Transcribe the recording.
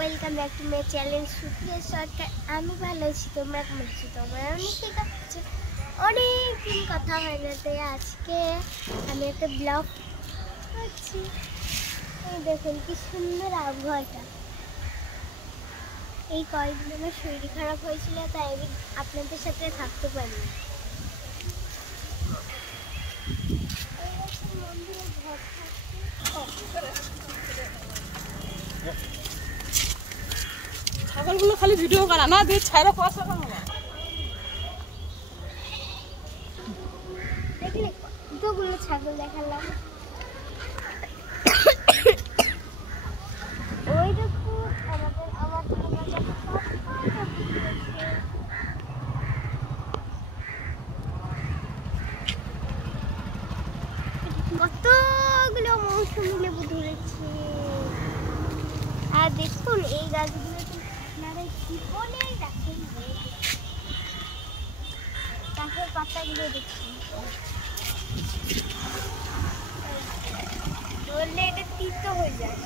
Welcome back to my channel Supriya Sarkar. আমি ভালো আছি, তোমরা কেমন আছো? তোমরা অনেকেই কাছে অনেকদিন কথা হয় না, তাই আজকে আমি একটা ব্লগ করছি। এই দেখুন কি সুন্দর আবহাওয়াটা। এই কয়েকদিন আমার শরীর খারাপ হয়েছিল, তাই আমি আপনাদের সাথে থাকতে পারিনি। মন্দিরে ঘর ছাগলগুলো খালি ভিডিও করা না দিয়ে ছাইরা পয়সা কামাবো। দেখলে কতগুলো ছাগল দেখালাম। ওই দেখো আমার কতগুলো মৌসুমী লেবু ধরেছে। আর দেখুন এই গাছগুলো আপনারা জীবনে দেখেন, গাছের পাতাগুলো দেখুন, ধরলে এটা তিতো হয়ে যায়।